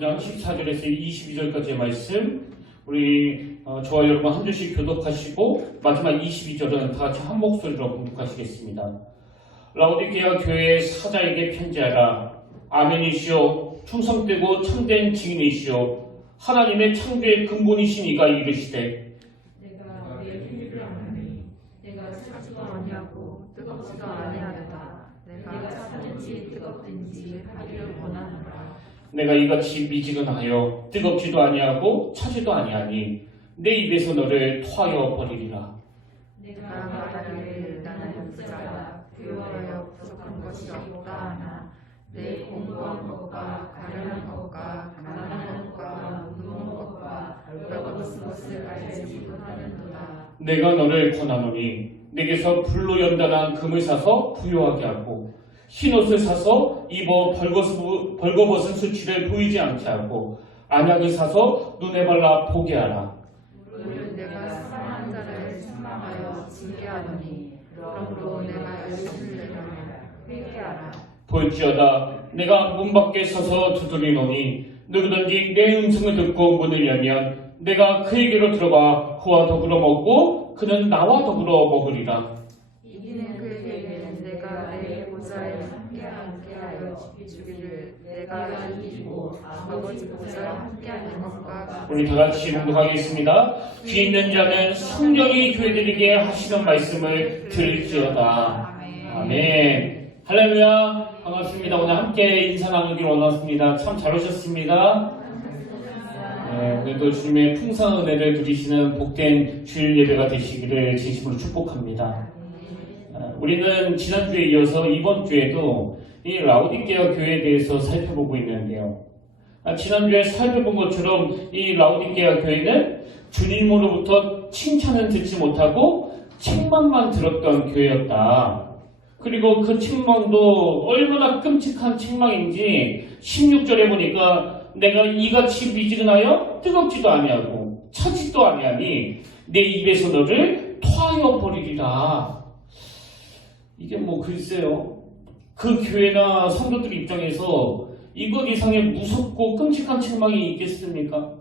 3장 14절에서 22절까지의 말씀, 우리 저와 여러분 한 줄씩 교독하시고 마지막 22절은 다 같이 한 목소리로 공독하시겠습니다. 라오디게아 교회의 사자에게 편지하라. 아멘이시오. 충성되고 참된 증인이시오. 하나님의 창조의 근본이신 이가 이르시되 내가 내 힘을 아나니 내가 차지도 아니하고 뜨겁지도 아니하다. 내가 차든지 뜨겁든지 하기를 원하노라. 내가 이같이 미지근하여 뜨겁지도 아니하고 차지도 아니하니 내 입에서 너를 토하여 버리리라. 내가 말하기를 나는 부자라. 부유하여 부족한 것이 없다 하나 내 공부한 것과 가련한 것과 가난한 것과 무거운 것과 벌거벗은 것을 알지 못하는도다. 내가 너를 권하노니 내게서 불로 연단한 금을 사서 부유하게 하고 흰옷을 사서 입어 벌거벗은 수치를 보이지 않게 하고 안약을 사서 눈에 발라 보게 하라. 물은 내가 사랑하는 자를 책망하여 징계하노니 그러므로 내가 열심히 내려면 회개하라. 볼지어다 내가 문 밖에 서서 두드리노니 누구든지 내 음성을 듣고 문을 열면 내가 그에게로 들어가 그와 더불어 먹고 그는 나와 더불어 먹으리라. 이기는 그에게는 내가 내 보좌에 함께하여 주기를 내가 이기고 아버지 보좌에 함께하는 것과 우리 다같이 공독하겠습니다. 귀 있는 자는 성령이 교회들에게 하시는 말씀을 들을지어다. 아멘. 할렐루야. 반갑습니다. 오늘 함께 인사 나누길 원했습니다. 참 잘 오셨습니다. 오늘도 주님의 풍성한 은혜를 누리시는 복된 주일 예배가 되시기를 진심으로 축복합니다. 우리는 지난주에 이어서 이번 주에도 이 라오디게아 교회에 대해서 살펴보고 있는데요. 지난주에 살펴본 것처럼 이 라오디게아 교회는 주님으로부터 칭찬은 듣지 못하고 책망만 들었던 교회였다. 그리고 그 책망도 얼마나 끔찍한 책망인지 16절에 보니까 내가 이같이 미지근하여 뜨겁지도 아니하고 차지도 아니하니 내 입에서 너를 토하여 버리리라. 이게 글쎄요. 그 교회나 성도들 입장에서 이것 이상의 무섭고 끔찍한 책망이 있겠습니까?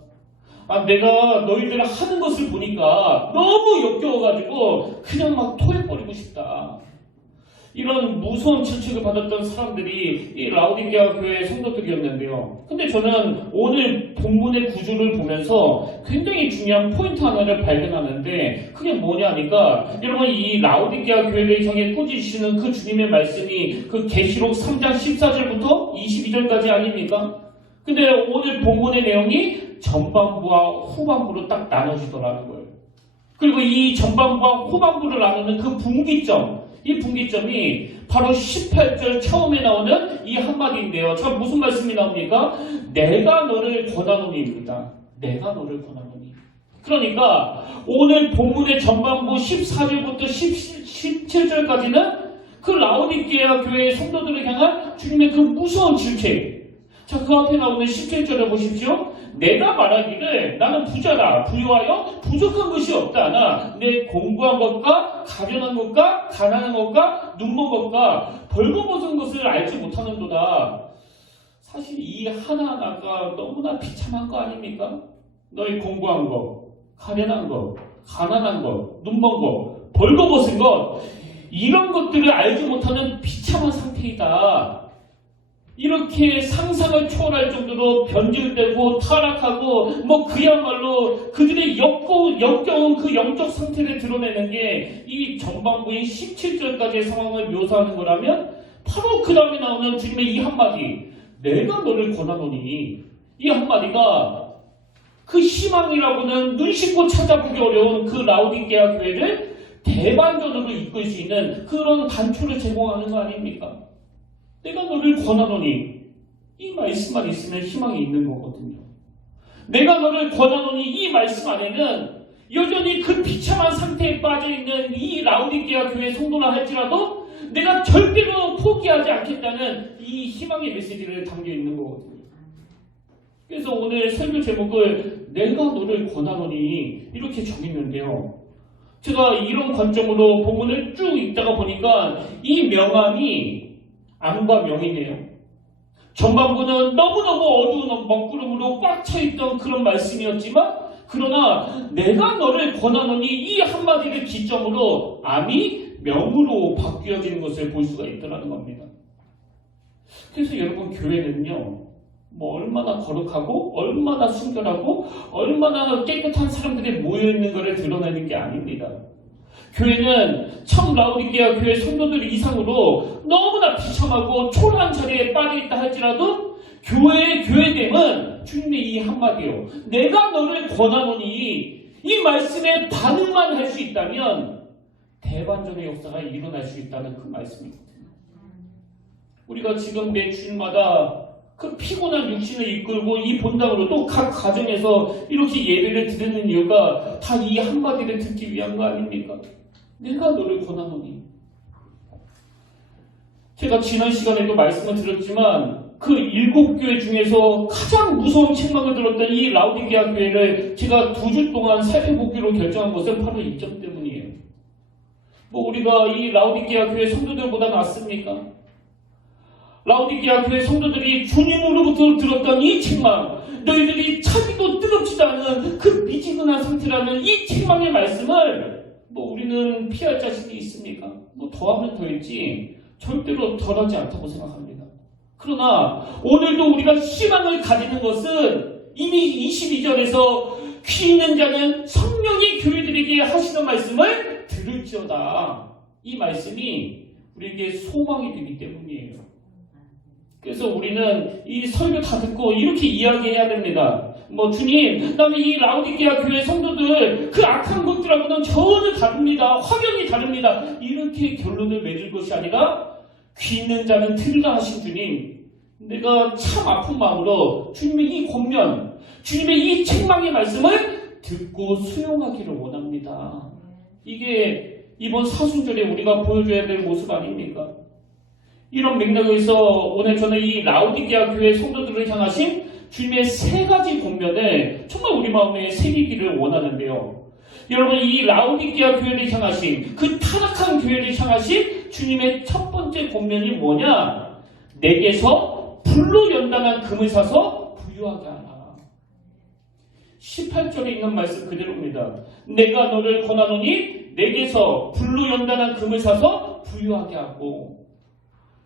내가 너희들 하는 것을 보니까 너무 역겨워가지고 그냥 막 토해버리고 싶다. 이런 무서운 질책을 받았던 사람들이 이 라오디게아 교회의 성도들이었는데요. 근데 저는 오늘 본문의 구조를 보면서 굉장히 중요한 포인트 하나를 발견하는데 그게 뭐냐 하니까 여러분 이 라오디게아 교회를 향해 꽂으시는 그 주님의 말씀이 그 계시록 3장 14절부터 22절까지 아닙니까? 근데 오늘 본문의 내용이 전반부와 후반부로 딱 나눠지더라는 거예요. 그리고 이 전반부와 후반부를 나누는 그 분기점, 이 분기점이 바로 18절 처음에 나오는 이 한마디인데요. 참 무슨 말씀이 나옵니까? 내가 너를 권하노니입니다. 내가 너를 권하노니. 그러니까 오늘 본문의 전반부 14절부터 17절까지는 그 라오디게아 교회의 성도들을 향한 주님의 그 무서운 질책. 자, 그 앞에 나오는 17절을 보십시오. 내가 말하기를 나는 부자라. 부유하여 부족한 것이 없다. 나 내 공부한 것과 가련한 것과 가난한 것과 눈먼 것과 벌거벗은 것을 알지 못하는도다. 사실 이 하나하나가 너무나 비참한 거 아닙니까? 너희 공부한 거, 가련한 거, 가난한 거, 눈먼 거, 벌거벗은 것, 이런 것들을 알지 못하는 비참한 상태이다. 이렇게 상상을 초월할 정도로 변질되고 타락하고 그야말로 그들의 역겨운 그 영적 상태를 드러내는 게 이 전반부인 17절까지의 상황을 묘사하는 거라면 바로 그 다음에 나오는 주님의 이 한마디 내가 너를 권하노니 이 한마디가 그 희망이라고는 눈 씻고 찾아보기 어려운 그 라오디게아 교회를 대반전으로 이끌 수 있는 그런 단초를 제공하는 거 아닙니까? 내가 너를 권하노니 이 말씀만 있으면 희망이 있는 거거든요. 내가 너를 권하노니 이 말씀 안에는 여전히 그 비참한 상태에 빠져있는 이 라오디게아 교회 성도라 할지라도 내가 절대로 포기하지 않겠다는 이 희망의 메시지를 담겨있는 거거든요. 그래서 오늘 설교 제목을 내가 너를 권하노니 이렇게 정했는데요. 제가 이런 관점으로 본문을 쭉 읽다가 보니까 이 명암이 암과 명이네요. 전반부는 너무너무 어두운 먹구름으로 꽉 차있던 그런 말씀이었지만 그러나 내가 너를 권하노니 이 한마디를 기점으로 암이 명으로 바뀌어지는 것을 볼 수가 있더라는 겁니다. 그래서 여러분 교회는요, 뭐 얼마나 거룩하고 얼마나 순결하고 얼마나 깨끗한 사람들이 모여있는 것을 드러내는 게 아닙니다. 교회는 참 라오디게아 교회 성도들 이상으로 너무나 비참하고 초라한 자리에 빠져있다 할지라도 교회의 교회됨은 주님의 이 한마디요, 내가 너를 권하노니 이 말씀에 반응만 할 수 있다면 대반전의 역사가 일어날 수 있다는 그 말씀이거든요. 우리가 지금 매 주일마다 그 피곤한 육신을 이끌고 이 본당으로 또 각 가정에서 이렇게 예배를 드리는 이유가 다 이 한마디를 듣기 위한 거 아닙니까? 내가 너를 권하노니. 제가 지난 시간에도 말씀을 드렸지만 그 7교회 중에서 가장 무서운 책망을 들었던 이 라오디게아 교회를 제가 2주 동안 살펴보기로 결정한 것은 바로 이 점 때문이에요. 뭐 우리가 이 라오디게아 교회 성도들보다 낫습니까? 라오디게아 교회 성도들이 주님으로부터 들었던 이 책망, 너희들이 차기도 뜨겁지도 않은 그 미지근한 상태라는 이 책망의 말씀을 뭐 우리는 피할 자신이 있습니까? 뭐 더하면 더했지 절대로 덜하지 않다고 생각합니다. 그러나 오늘도 우리가 희망을 가지는 것은 이미 22절에서 귀 있는 자는 성령이 교회들에게 하시는 말씀을 들을지어다. 이 말씀이 우리에게 소망이 되기 때문이에요. 그래서 우리는 이 설교 다 듣고 이렇게 이야기해야 됩니다. 뭐 주님, 나는 이 라오디게아 교회 성도들 그 악한 것들하고는 전혀 다릅니다. 확연히 다릅니다. 이렇게 결론을 맺을 것이 아니라 귀 있는 자는 들으라 하신 주님, 내가 참 아픈 마음으로 주님의 이 권면, 주님의 이 책망의 말씀을 듣고 수용하기를 원합니다. 이게 이번 사순절에 우리가 보여줘야 될 모습 아닙니까? 이런 맥락에서 오늘 저는 이 라오디게아 교회 성도들을 향하신 주님의 3가지 권면을 정말 우리 마음에 새기기를 원하는데요. 여러분, 이 라오디게아 교회를 향하신 그 타락한 교회를 향하신 주님의 첫 번째 권면이 뭐냐? 내게서 불로 연단한 금을 사서 부유하게 하라. 18절에 있는 말씀 그대로입니다. 내가 너를 권하노니 내게서 불로 연단한 금을 사서 부유하게 하고,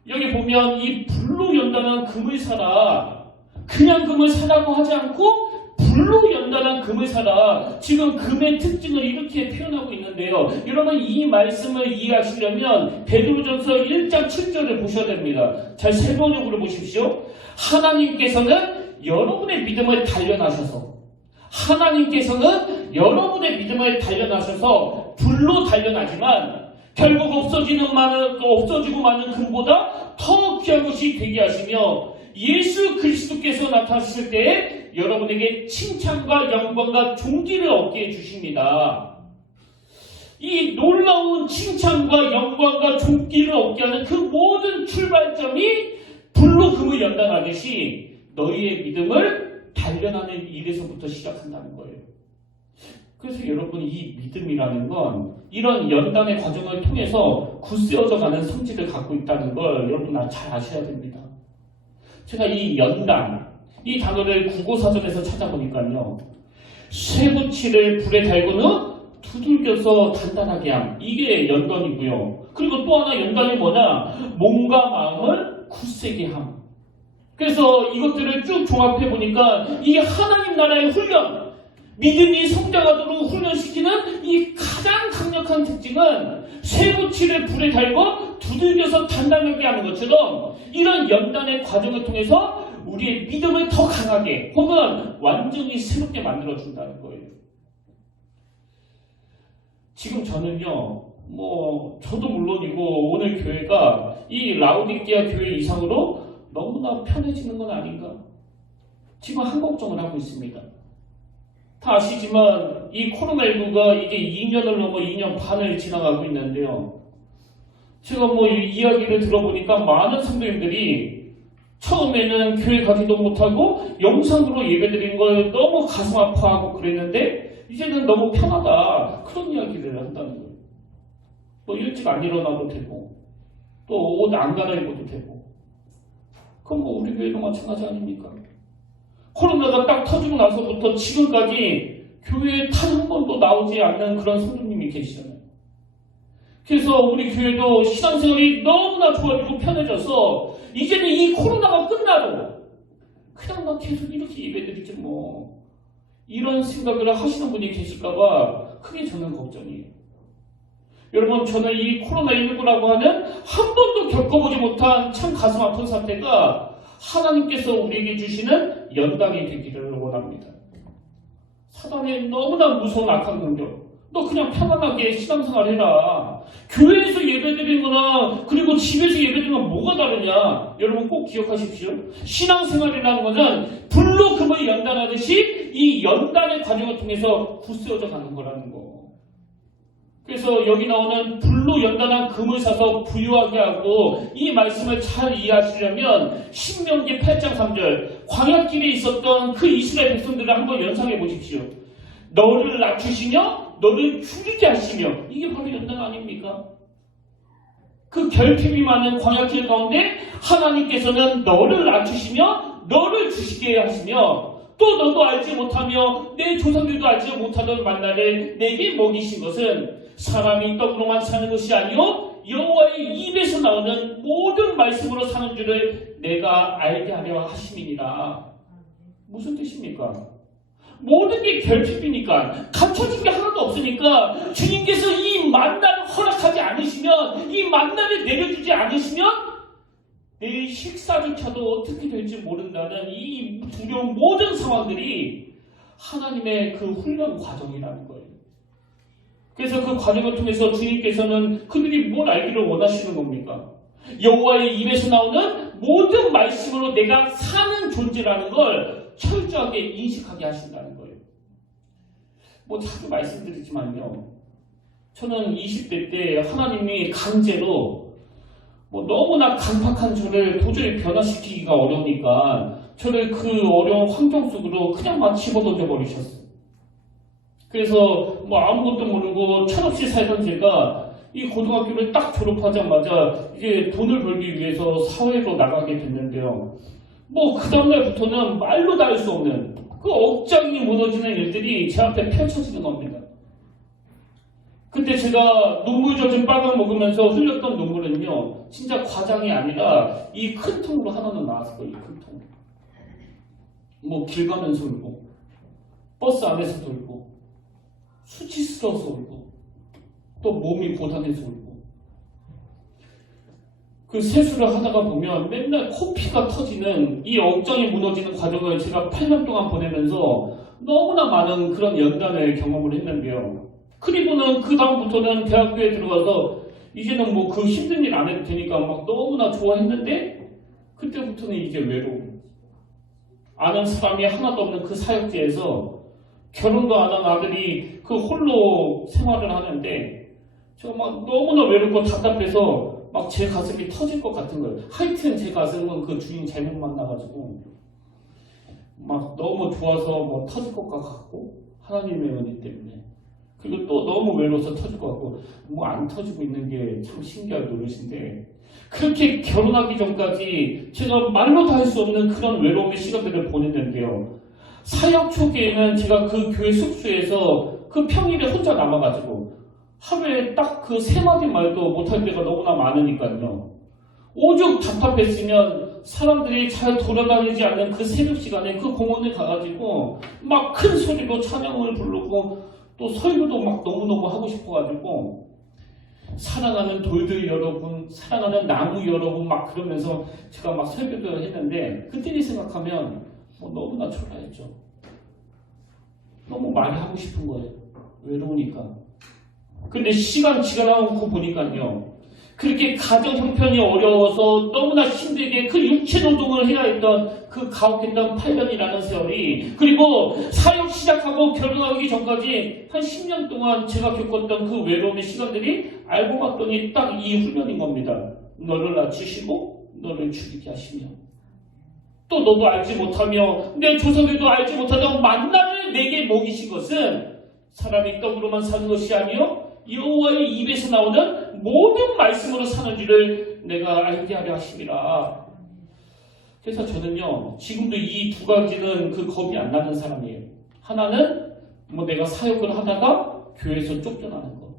여기 보면 이 불로 연단한 금을 사라, 그냥 금을 사라고 하지 않고 불로 연단한 금을 사라. 지금 금의 특징을 이렇게 표현하고 있는데요. 여러분, 이 말씀을 이해하시려면 베드로전서 1장 7절을 보셔야 됩니다. 잘 세번역으로 보십시오. 하나님께서는 여러분의 믿음을 단련하셔서, 하나님께서는 여러분의 믿음을 단련하셔서 불로 단련하지만 결국 없어지고 마는 금보다 더 귀한 것이 되게 하시며 예수 그리스도께서 나타나실 때에 여러분에게 칭찬과 영광과 존귀를 얻게 해주십니다. 이 놀라운 칭찬과 영광과 존귀를 얻게 하는 그 모든 출발점이 불로 금을 연단하듯이 너희의 믿음을 단련하는 일에서부터 시작한다는 거예요. 그래서 여러분, 이 믿음이라는 건 이런 연단의 과정을 통해서 굳세어져 가는 성질을 갖고 있다는 걸 여러분 잘 아셔야 됩니다. 제가 이 연단, 이 단어를 국어사전에서 찾아보니까요, 쇠붙이를 불에 달고는 두들겨서 단단하게 함, 이게 연단이고요. 그리고 또 하나 연단이 뭐냐? 몸과 마음을 굳세게 함. 그래서 이것들을 쭉 종합해보니까 이 하나님 나라의 훈련, 믿음이 성장하도록 훈련시키는 이 가장 강력한 특징은 쇠붙이를 불에 달고 두들겨서 단단하게 하는 것처럼 이런 연단의 과정을 통해서 우리의 믿음을 더 강하게 혹은 완전히 새롭게 만들어준다는 거예요. 지금 저는요, 저도 물론이고 오늘 교회가 이 라오디게아 교회 이상으로 너무나 편해지는 건 아닌가? 지금 한 걱정을 하고 있습니다. 다 아시지만 이 코로나19가 이제 2년을 넘어 2년 반을 지나가고 있는데요. 제가 이야기를 들어보니까 많은 성도님들이 처음에는 교회 가기도 못하고 영상으로 예배드린 걸 너무 가슴 아파하고 그랬는데 이제는 너무 편하다, 그런 이야기를 한다는 거예요. 일찍 안 일어나도 되고 또 옷 안 갈아입어도 되고. 그럼 뭐 우리 교회도 마찬가지 아닙니까? 코로나가 딱 터지고 나서부터 지금까지 교회에 단 한 번도 나오지 않는 그런 성도님이 계시잖아요. 그래서 우리 교회도 신앙생활이 너무나 좋아지고 편해져서 이제는 이 코로나가 끝나도 그냥 막 계속 이렇게 예배드리지 뭐 이런 생각을 하시는 분이 계실까봐 크게 저는 걱정이에요. 여러분, 저는 이 코로나19라고 하는 한 번도 겪어보지 못한 참 가슴 아픈 사태가 하나님께서 우리에게 주시는 연단이 되기를 원합니다. 사단의 너무나 무서운 악한 공격. 너 그냥 편안하게 신앙생활 해라. 교회에서 예배드리는 거나 그리고 집에서 예배드리는 건 뭐가 다르냐. 여러분 꼭 기억하십시오. 신앙생활이라는 것은 불로 금을 연단하듯이 이 연단의 과정을 통해서 굳세어져 가는 거라는 거. 그래서 여기 나오는 불로 연단한 금을 사서 부유하게 하고 이 말씀을 잘 이해하시려면 신명기 8장 3절 광야길에 있었던 그 이스라엘 백성들을 한번 연상해 보십시오. 너를 낮추시며 너를 줄이게 하시며 이게 바로 연단 아닙니까? 그 결핍이 많은 광야길 가운데 하나님께서는 너를 낮추시며 너를 주시게 하시며 또 너도 알지 못하며 내 조상들도 알지 못하던 만나를 내게 먹이신 것은 사람이 떡으로만 사는 것이 아니요 여호와의 입에서 나오는 모든 말씀으로 사는 줄을 내가 알게 하려 하심이니라. 무슨 뜻입니까? 모든 게 결핍이니까 감춰진 게 하나도 없으니까 주님께서 이 만나를 허락하지 않으시면 이 만나를 내려주지 않으시면 내 식사조차도 어떻게 될지 모른다는 이 두려운 모든 상황들이 하나님의 그 훈련 과정이라는 거예요. 그래서 그 과정을 통해서 주님께서는 그들이 뭘 알기를 원하시는 겁니까? 여호와의 입에서 나오는 모든 말씀으로 내가 사는 존재라는 걸 철저하게 인식하게 하신다는 거예요. 뭐 자주 말씀드리지만요. 저는 20대 때 하나님이 강제로 뭐 너무나 강팍한 저를 도저히 변화시키기가 어려우니까 저를 그 어려운 환경 속으로 그냥 막 집어던져 버리셨어요. 그래서 뭐 아무것도 모르고 철없이 살던 제가 이 고등학교를 딱 졸업하자마자 이제 돈을 벌기 위해서 사회로 나가게 됐는데요. 뭐 그 다음날부터는 말로 다 할 수 없는 그 억장이 무너지는 일들이 제 앞에 펼쳐지는 겁니다. 그때 제가 눈물 젖은 빵을 먹으면서 흘렸던 눈물은요, 진짜 과장이 아니라 이 큰 통으로 하나는 나왔을 거예요. 이 큰 통. 뭐 길 가면서 울고, 버스 안에서도 울고, 수치스러워서 울고, 또 몸이 고단해서 울고. 그 세수를 하다가 보면 맨날 코피가 터지는 이 억장이 무너지는 과정을 제가 8년 동안 보내면서 너무나 많은 그런 연단을 경험을 했는데요. 그리고는 그 다음부터는 대학교에 들어가서 이제는 뭐 그 힘든 일 안 해도 되니까 막 너무나 좋아했는데 그때부터는 이제 외로움. 아는 사람이 하나도 없는 그 사역지에서 결혼도 안 한 아들이 그 홀로 생활을 하는데 제가 막 너무나 외롭고 답답해서 막 제 가슴이 터질 것 같은 거예요. 하여튼 제 가슴은 그 주인 잘못 만나가지고 막 너무 좋아서 뭐 터질 것 같고 하나님의 은혜 때문에 그리고 또 너무 외로워서 터질 것 같고 뭐 안 터지고 있는 게 참 신기한 노릇인데 그렇게 결혼하기 전까지 제가 말로 다 할 수 없는 그런 외로움의 시간들을 보냈는데요. 사역 초기에는 제가 그 교회 숙소에서 그 평일에 혼자 남아가지고 하루에 딱 그 세 마디 말도 못할 때가 너무나 많으니까요. 오죽 답답했으면 사람들이 잘 돌아다니지 않는 그 새벽 시간에 그 공원에 가가지고 막 큰 소리로 찬양을 부르고 또 설교도 막 너무너무 하고 싶어가지고 사랑하는 돌들 여러분, 사랑하는 나무 여러분 막 그러면서 제가 막 설교도 했는데 그때 생각하면 뭐 너무나 초라했죠. 너무 말하고 싶은 거예요. 외로우니까. 근데 시간 지나고 보니까요. 그렇게 가정 형편이 어려워서 너무나 힘들게 그 육체 노동을 해야 했던 그 가혹했던 8년이라는 세월이 그리고 사역 시작하고 결혼하기 전까지 한 10년 동안 제가 겪었던 그 외로움의 시간들이 알고 봤더니 딱 이 훈련인 겁니다. 너를 낮추시고 너를 죽이게 하시며 또 너도 알지 못하며 내 조상들도 알지 못하던 만나를 내게 먹이신 것은 사람이 떡으로만 사는 것이 아니요 여호와의 입에서 나오는 모든 말씀으로 사는 줄을 내가 알게 하려 하심이라. 그래서 저는요, 지금도 이 두 가지는 그 겁이 안 나는 사람이에요. 하나는 뭐 내가 사역을 하다가 교회에서 쫓겨나는 거.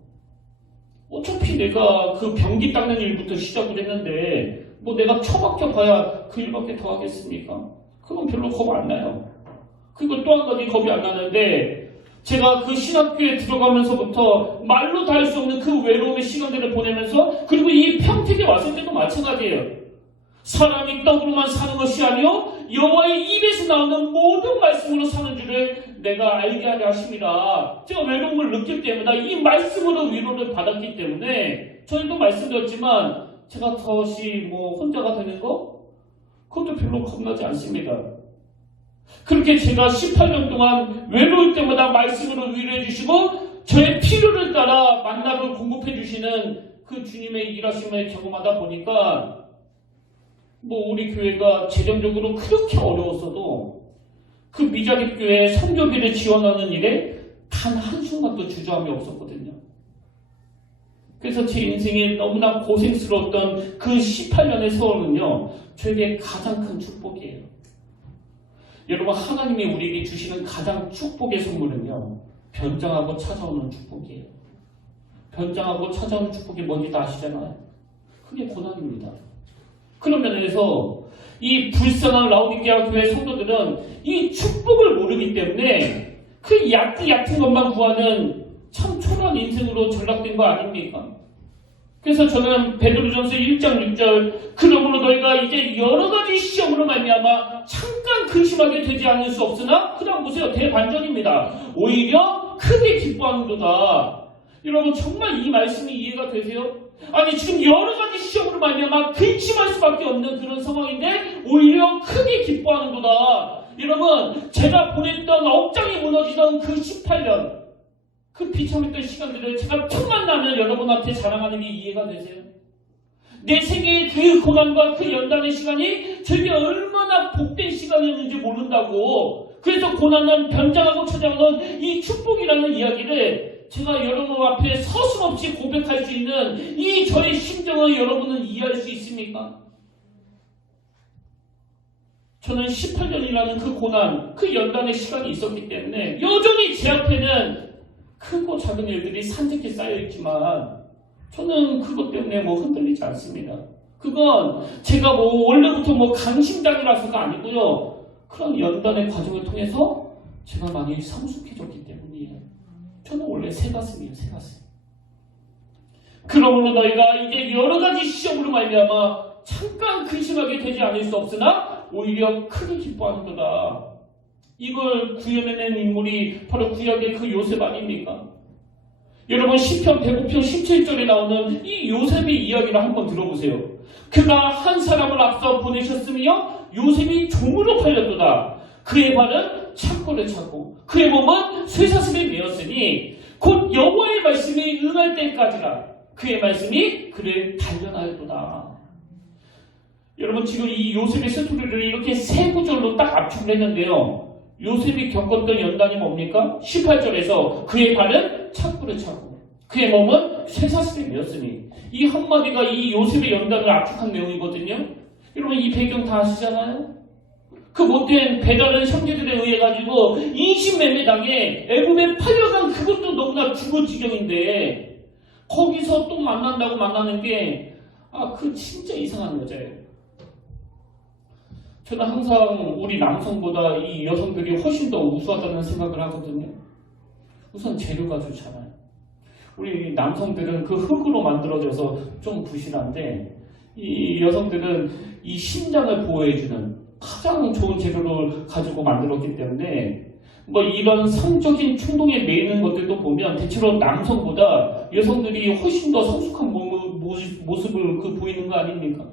어차피 내가 그 변기 닦는 일부터 시작을 했는데 뭐 내가 처박혀 봐야 그 일밖에 더 하겠습니까? 그건 별로 겁 안 나요. 그리고 또 한 가지 겁이 안 나는데 제가 그 신학교에 들어가면서부터 말로 다 할 수 없는 그 외로움의 시간들을 보내면서 그리고 이 평택에 왔을 때도 마찬가지예요. 사람이 떡으로만 사는 것이 아니요 여호와의 입에서 나오는 모든 말씀으로 사는 줄을 내가 알게 하려 하십니다. 제가 외로움을 느낄 때마다 이 말씀으로 위로를 받았기 때문에 저희도 말씀드렸지만 제가 다시 뭐 혼자가 되는 거? 그것도 별로 겁나지 않습니다. 그렇게 제가 18년 동안 외로울 때마다 말씀으로 위로해 주시고 저의 필요를 따라 만나를 공급해 주시는 그 주님의 일하심을 경험하다 보니까 뭐 우리 교회가 재정적으로 그렇게 어려웠어도 그 미자립 교회 선교비를 지원하는 일에 단 한순간도 주저함이 없었거든요. 그래서 제 인생에 너무나 고생스러웠던 그 18년의 세월은요, 저에게 가장 큰 축복이에요. 여러분, 하나님이 우리에게 주시는 가장 축복의 선물은요, 변장하고 찾아오는 축복이에요. 변장하고 찾아오는 축복이 뭔지 다 아시잖아요. 그게 고난입니다. 그런 면에서 이 불쌍한 라오디게아 교회 성도들은 이 축복을 모르기 때문에 그 얕은 것만 구하는 참 초라한 인생으로 전락된 거 아닙니까? 그래서 저는 베드로전서 1장 6절 그러므로 너희가 이제 여러 가지 시험으로 말미암아 잠깐 근심하게 되지 않을 수 없으나 그 다음 보세요. 대반전입니다. 오히려 크게 기뻐하는도다. 여러분 정말 이 말씀이 이해가 되세요? 아니 지금 여러 가지 시험으로 말미암아 근심할 수밖에 없는 그런 상황인데 오히려 크게 기뻐하는도다. 여러분 제가 보냈던 억장이 무너지던 그 18년 그 비참했던 시간들을 제가 틈만 나면 여러분한테 자랑하는 게 이해가 되세요? 내 생애의 그 고난과 그 연단의 시간이 저에게 얼마나 복된 시간이었는지 모른다고. 그래서 고난은 변장하고 찾아오는 이 축복이라는 이야기를 제가 여러분 앞에 서슴없이 고백할 수 있는 이 저의 심정을 여러분은 이해할 수 있습니까? 저는 18년이라는 그 고난, 그 연단의 시간이 있었기 때문에 여전히 제 앞에는 크고 작은 일들이 산적히 쌓여있지만 저는 그것 때문에 뭐 흔들리지 않습니다. 그건 제가 뭐 원래부터 뭐 강심장이라서가 아니고요. 그런 연단의 과정을 통해서 제가 많이 성숙해졌기 때문이에요. 저는 원래 새가슴이에요. 새가슴. 그러므로 너희가 이제 여러 가지 시험으로 말미암아 잠깐 근심하게 되지 않을 수 없으나 오히려 크게 기뻐하는도다. 이걸 구현해낸 인물이 바로 구약의 그 요셉 아닙니까? 여러분 시편 105편 17절에 나오는 이 요셉의 이야기를 한번 들어보세요. 그가 한 사람을 앞서 보내셨으며 요셉이 종으로 팔렸도다. 그의 발은 창고를 차고 그의 몸은 쇠사슬에 매었으니 곧 여호와의 말씀이 응할 때까지라 그의 말씀이 그를 단련하였도다. 여러분 지금 이 요셉의 스토리를 이렇게 세 구절로 딱 압축을 했는데요. 요셉이 겪었던 연단이 뭡니까? 18절에서 그의 발은 창고를 차고 그의 몸은 쇠사슬에 매었으니 이 한마디가 이 요셉의 연단을 압축한 내용이거든요. 여러분 이 배경 다 아시잖아요? 그 못된 배다른 형제들에 의해 가지고 인신매매당해 애굽에 팔려간 그것도 너무나 죽을 지경인데 거기서 또 만난다고 만나는 게 그 진짜 이상한 여자예요. 저는 항상 우리 남성보다 이 여성들이 훨씬 더 우수하다는 생각을 하거든요. 우선 재료가 좋잖아요. 우리 남성들은 그 흙으로 만들어져서 좀 부실한데 이 여성들은 이 심장을 보호해주는 가장 좋은 재료를 가지고 만들었기 때문에 뭐 이런 성적인 충동에 매이는 것들도 보면 대체로 남성보다 여성들이 훨씬 더 성숙한 모습을 보이는 거 아닙니까?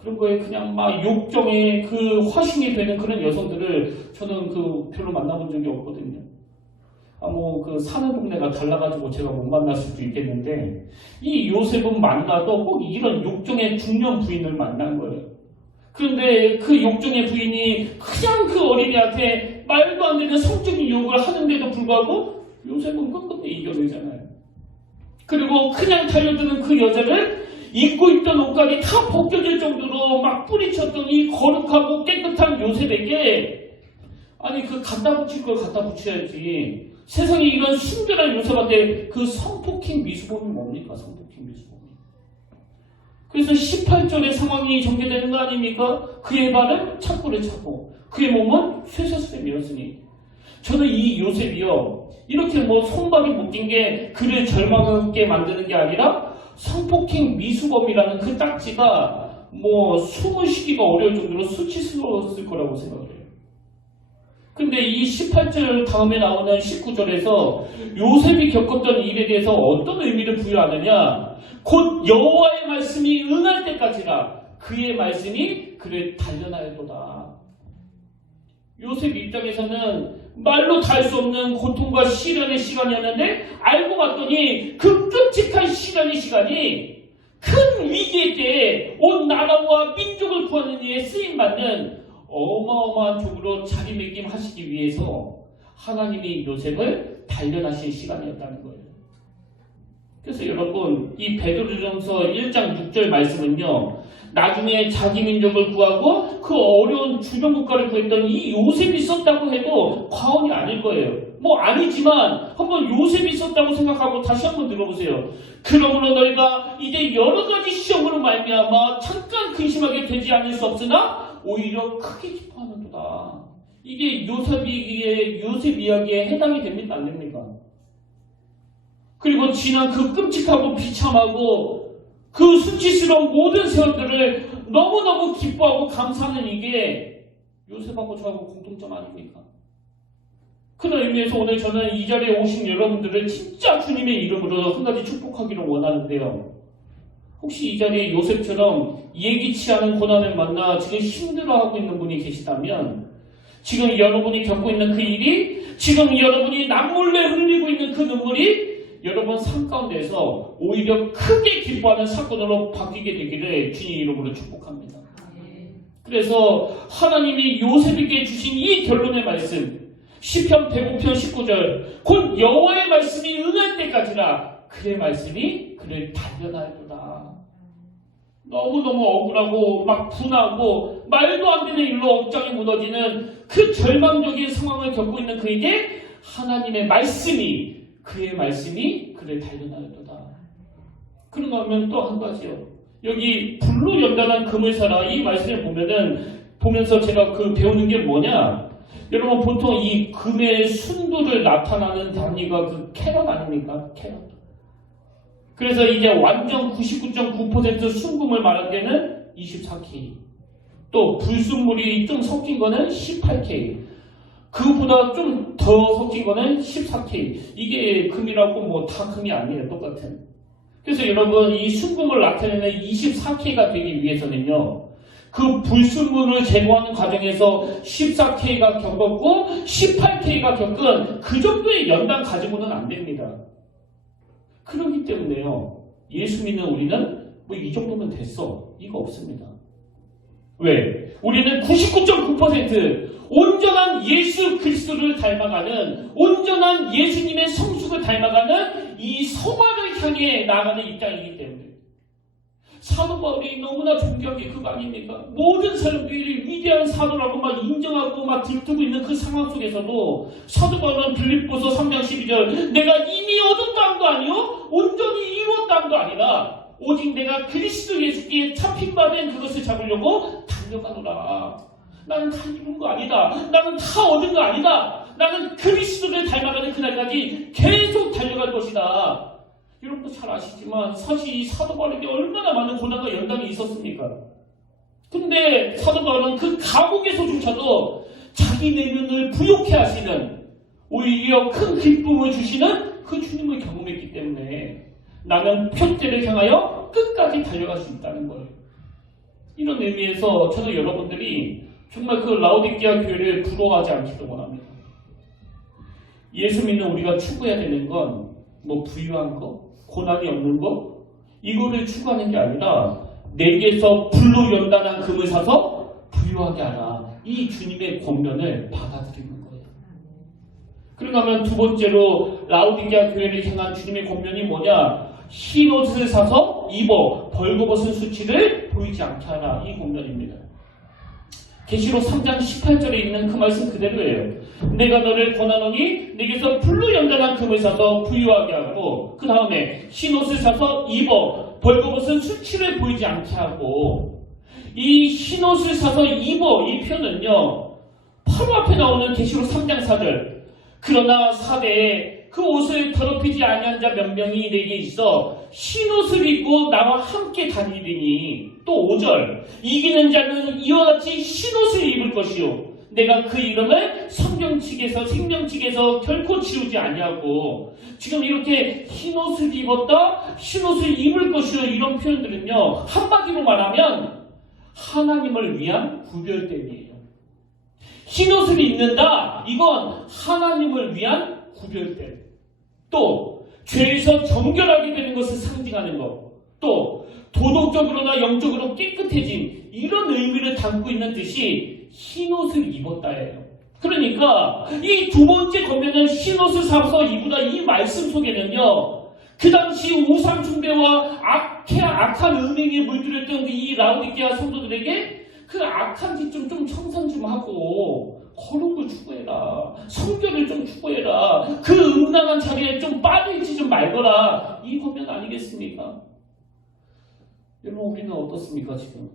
그런 거에 그냥 막 욕정에 그 화신이 되는 그런 여성들을 저는 별로 만나본 적이 없거든요. 뭐 사는 동네가 달라가지고 제가 못 만났을 수도 있겠는데 이 요셉은 만나도 꼭 이런 욕정의 중년 부인을 만난 거예요. 그런데 그 욕정의 부인이 그냥 그 어린이한테 말도 안 되는 성적인 욕을 하는데도 불구하고 요셉은 끝끝내 이겨내잖아요. 그리고 그냥 달려드는 그 여자를 입고 있던 옷감이 다 벗겨질 정도로 막 뿌리쳤던 이 거룩하고 깨끗한 요셉에게 아니 그 갖다 붙일 걸 갖다 붙여야지. 세상에 이런 순결한 요셉한테 그 성폭행 미수범이 뭡니까? 성폭행 미수범이. 그래서 18절의 상황이 전개되는 거 아닙니까? 그의 발은 착고를 차고 그의 몸은 쇠사슬에 매었으니. 저는 이 요셉이요 이렇게 뭐 손발이 묶인 게 그를 절망하게 만드는 게 아니라 성폭행 미수범이라는 그 딱지가 뭐 숨을 쉬기가 어려울 정도로 수치스러웠을 거라고 생각해요. 근데 이 18절 다음에 나오는 19절에서 요셉이 겪었던 일에 대해서 어떤 의미를 부여하느냐? 곧 여호와의 말씀이 응할 때까지라 그의 말씀이 그를 단련하였도다. 요셉 입장에서는 말로 다 할 수 없는 고통과 시련의 시간이었는데 알고 봤더니 그 끔찍한 시련의 시간이 큰 위기의 때에 온 나라와 민족을 구하는 일에 쓰임받는 어마어마한 쪽으로 자리매김하시기 위해서 하나님이 요셉을 단련하신 시간이었다는 거예요. 그래서 여러분 이 베드로전서 1장 6절 말씀은요 나중에 자기 민족을 구하고 그 어려운 주변 국가를 구했던 이 요셉이 썼다고 해도 과언이 아닐 거예요. 뭐 아니지만 한번 요셉이 썼다고 생각하고 다시 한번 들어보세요. 그러므로 너희가 이제 여러 가지 시험으로 말미암아 잠깐 근심하게 되지 않을 수 없으나 오히려 크게 기뻐하는도다. 이게 요셉 이야기에 해당이 됩니까? 안 됩니까? 그리고 지난 그 끔찍하고 비참하고 그 수치스러운 모든 세월들을 너무너무 기뻐하고 감사하는 이게 요셉하고 저하고 공통점 아닙니까? 그런 의미에서 오늘 저는 이 자리에 오신 여러분들을 진짜 주님의 이름으로 한 가지 축복하기를 원하는데요. 혹시 이 자리에 요셉처럼 예기치 않은 고난을 만나 지금 힘들어하고 있는 분이 계시다면 지금 여러분이 겪고 있는 그 일이 지금 여러분이 남몰래 흘리고 있는 그 눈물이 여러분 삶 가운데서 오히려 크게 기뻐하는 사건으로 바뀌게 되기를 주님 이름으로 축복합니다. 그래서 하나님이 요셉에게 주신 이 결론의 말씀 시편 105편 19절 곧 여호와의 말씀이 응할 때까지라 그의 말씀이 그를 단련하였도다. 너무너무 억울하고 막 분하고 말도 안 되는 일로 억장이 무너지는 그 절망적인 상황을 겪고 있는 그에게 하나님의 말씀이 그의 말씀이 그를 단련하였도다. 그런가 하면 또 한 가지요. 여기 불로 연단한 금을 사라 이 말씀을 보면서 제가 그 배우는 게 뭐냐? 여러분 보통 이 금의 순도를 나타나는 단위가 그 캐럿 아닙니까? 캐럿. 그래서 이제 완전 99.9% 순금을 말할 때는 24K. 또 불순물이 좀 섞인 거는 18K. 그보다 좀 더 섞인 거는 14K. 이게 금이라고 뭐 다 금이 아니에요. 똑같은. 그래서 여러분 이 순금을 나타내는 24K가 되기 위해서는요. 그 불순물을 제거하는 과정에서 14K가 겪었고 18K가 겪은 그 정도의 연단 가지고는 안 됩니다. 그렇기 때문에요. 예수 믿는 우리는 뭐 이 정도면 됐어. 이거 없습니다. 왜? 우리는 99.9% 온전한 예수 그리스도를 닮아가는 온전한 예수님의 성숙을 닮아가는 이 성화를 향해 나아가는 입장이기 때문에 사도 바울이 너무나 존경한 게 그거 아닙니까? 모든 사람들이 위대한 사도라고 막 인정하고 막 들뜨고 있는 그 상황 속에서도 사도 바울은 빌립보서 3장 12절 내가 이미 얻었다함도 아니요 온전히 이루었다함도 아니라 오직 내가 그리스도 예수께 잡힌바된 그것을 잡으려고 달려가노라. 나는 다 이룬 거 아니다. 나는 다 얻은 거 아니다. 나는 그리스도를 닮아가는 그날까지 계속 달려갈 것이다. 여러분도 잘 아시지만 사실 이 사도 바울에게 얼마나 많은 고난과 연단이 있었습니까? 근데 사도 바울은 그 감옥에서조차도 자기 내면을 부욕해 하시는 오히려 큰 기쁨을 주시는 그 주님을 경험했기 때문에 나는 표대를 향하여 끝까지 달려갈 수 있다는 거예요. 이런 의미에서 저는 여러분들이 정말 그 라오디게아 교회를 부러워하지 않기를 원합니다. 예수 믿는 우리가 추구해야 되는 건 뭐 부유한 거, 고난이 없는 거 이거를 추구하는 게 아니라 내게서 불로 연단한 금을 사서 부유하게 하라. 이 주님의 권면을 받아들이는 거예요. 그러면 두 번째로 라오디게아 교회를 향한 주님의 권면이 뭐냐? 흰옷을 사서 입어 벌거벗은 수치를 보이지 않게 하라. 이 본문입니다. 계시록 3장 18절에 있는 그 말씀 그대로예요. 내가 너를 권하노니 내게서 불로 연단한 금을 사서 부유하게 하고 그 다음에 흰옷을 사서 입어 벌거벗은 수치를 보이지 않게 하고 이 흰옷을 사서 입어 이 표현은요 바로 앞에 나오는 계시록 3장 4절 그러나 사대에 그 옷을 더럽히지 아니한 자 몇 명이 내게 있어 흰옷을 입고 나와 함께 다니리니 또 5절 이기는 자는 이와 같이 흰옷을 입을 것이요 내가 그 이름을 생명책에서 결코 지우지 아니하고 지금 이렇게 흰옷을 입었다 흰옷을 입을 것이요 이런 표현들은요 한마디로 말하면 하나님을 위한 구별됨이에요. 흰옷을 입는다 이건 하나님을 위한 구별됨 또 죄에서 정결하게 되는 것을 상징하는 것 또 도덕적으로나 영적으로 깨끗해진 이런 의미를 담고 있는 뜻이 흰옷을 입었다예요. 그러니까 이 두 번째 권면은 흰옷을 사서 입으라 이 말씀 속에는요 그 당시 우상 숭배와 악한 음행에 물들였던 이 라오디게아 성도들에게 그 악한 짓 좀 청산 좀 하고 거룩을 추구해라. 성결을 좀 추구해라. 그 음란한 자리에 좀 빠져있지 좀 말거라. 이 권면 아니겠습니까? 여러분 우리는 어떻습니까 지금?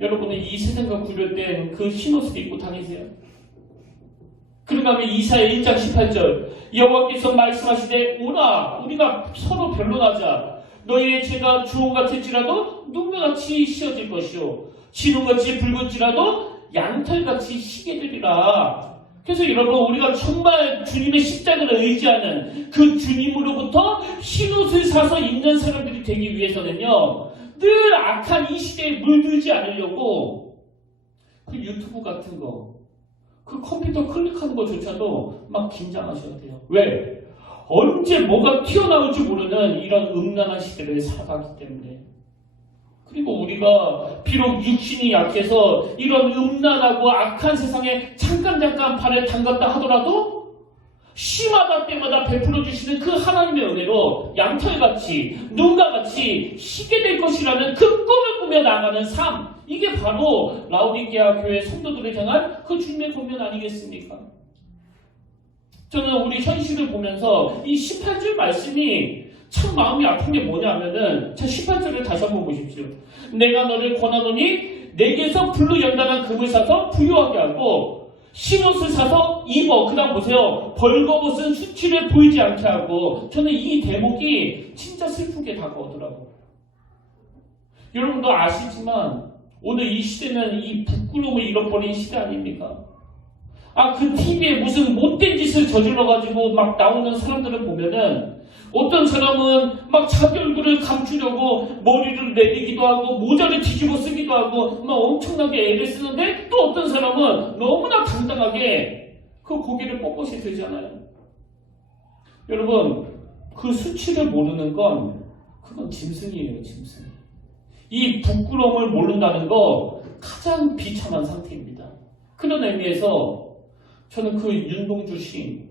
여러분은 이 세상과 구별된 그 흰옷을 입고 다니세요? 그러니까 이사야 1장 18절 여호와께서 말씀하시되 오라 우리가 서로 변론하자 너희의 죄가 주홍같을지라도 눈물같이 씌어질 것이요 진홍같이 붉을지라도 양털같이 희게 되리라. 그래서 여러분 우리가 정말 주님의 십자가를 의지하는 그 주님으로부터 흰옷을 사서 입는 사람들이 되기 위해서는요 늘 악한 이 시대에 물들지 않으려고 그 유튜브 같은 거 그 컴퓨터 클릭하는 것조차도 막 긴장하셔야 돼요. 왜? 언제 뭐가 튀어나올지 모르는 이런 음란한 시대를 살아가기 때문에. 그리고 우리가 비록 육신이 약해서 이런 음란하고 악한 세상에 잠깐 발을 담갔다 하더라도 심하다 때마다 베풀어 주시는 그 하나님의 은혜로 양털같이 눈과 같이 희게 될 것이라는 그 꿈을 꾸며 나가는 삶 이게 바로 라오디게아 교회 성도들을 향한 그 주님의 권면 아니겠습니까? 저는 우리 현실을 보면서 이 18절 말씀이 참 마음이 아픈 게 뭐냐면은 자 18절을 다시 한번 보십시오. 내가 너를 권하노니 내게서 불로 연단한 금을 사서 부유하게 하고 흰옷을 사서 입어. 그 다음 보세요. 벌거벗은 수치를 보이지 않게 하고. 저는 이 대목이 진짜 슬프게 다가오더라고요. 여러분도 아시지만 오늘 이 시대는 이 부끄러움을 잃어버린 시대 아닙니까? 그 TV에 무슨 못된 짓을 저질러가지고 막 나오는 사람들을 보면은 어떤 사람은 막 자기 얼굴을 감추려고 머리를 내리기도 하고 모자를 뒤집어 쓰기도 하고 막 엄청나게 애를 쓰는데 또 어떤 사람은 너무나 당당하게 그 고개를 뻣뻣이 들잖아요. 여러분 그 수치를 모르는 건 그건 짐승이에요. 짐승. 이 부끄러움을 모른다는 거 가장 비참한 상태입니다. 그런 의미에서 저는 그 윤동주 시인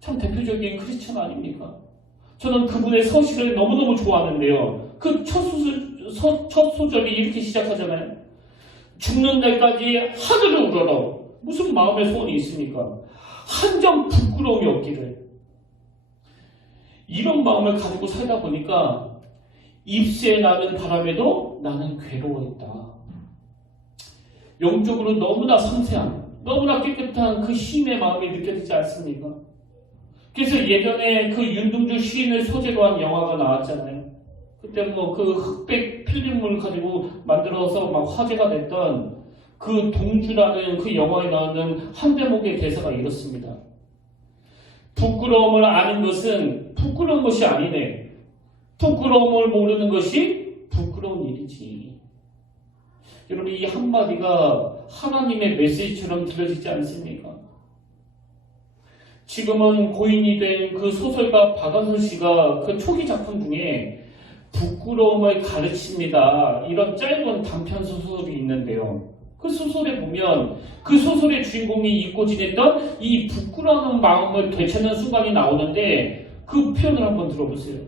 참 대표적인 크리스천 아닙니까? 저는 그분의 서식을 너무너무 좋아하는데요. 그 첫 소절이 이렇게 시작하잖아요. 죽는 날까지 하늘을 우러러. 무슨 마음의 소원이 있습니까? 한 점 부끄러움이 없기를. 이런 마음을 가지고 살다 보니까 잎새 나는 바람에도 나는 괴로워했다. 영적으로 너무나 섬세한, 너무나 깨끗한 그 시인의 마음이 느껴지지 않습니까? 그래서 예전에 그 윤동주 시인을 소재로 한 영화가 나왔잖아요. 그때 뭐 그 흑백 필름을 가지고 만들어서 막 화제가 됐던 그 동주라는 그 영화에 나오는 한 대목의 대사가 이렇습니다. 부끄러움을 아는 것은 부끄러운 것이 아니네. 부끄러움을 모르는 것이 부끄러운 일이지. 여러분 이 한마디가 하나님의 메시지처럼 들려지지 않습니까? 지금은 고인이 된 그 소설가 박완선 씨가 그 초기 작품 중에 부끄러움을 가르칩니다. 이런 짧은 단편 소설이 있는데요. 그 소설에 보면 그 소설의 주인공이 잊고 지냈던 이 부끄러운 마음을 되찾는 순간이 나오는데 그 표현을 한번 들어보세요.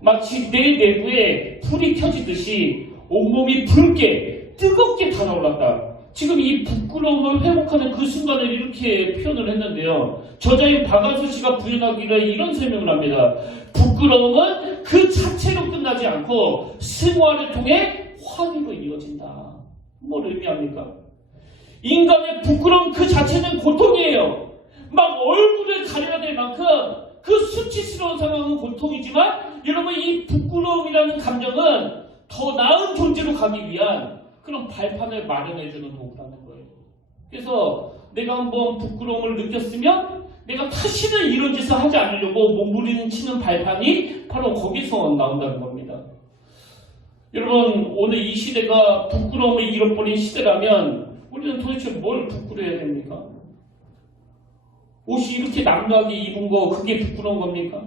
마치 내 내부에 불이 켜지듯이 온몸이 붉게 뜨겁게 달아올랐다. 지금 이 부끄러움을 회복하는 그 순간을 이렇게 표현을 했는데요. 저자인 박완수 씨가 부연하기를 이런 설명을 합니다. 부끄러움은 그 자체로 끝나지 않고 승화를 통해 환희로 이어진다. 뭘 의미합니까? 인간의 부끄러움 그 자체는 고통이에요. 막 얼굴을 가려야 될 만큼 그 수치스러운 상황은 고통이지만 여러분 이 부끄러움이라는 감정은 더 나은 존재로 가기 위한 그런 발판을 마련해주는 도구라는 거예요. 그래서 내가 한번 부끄러움을 느꼈으면 내가 다시는 이런 짓을 하지 않으려고 몸부림치는 발판이 바로 거기서 나온다는 겁니다. 여러분 오늘 이 시대가 부끄러움을 잃어버린 시대라면 우리는 도대체 뭘 부끄러워야 됩니까? 옷이 이렇게 낭낭하게 입은 거 그게 부끄러운 겁니까?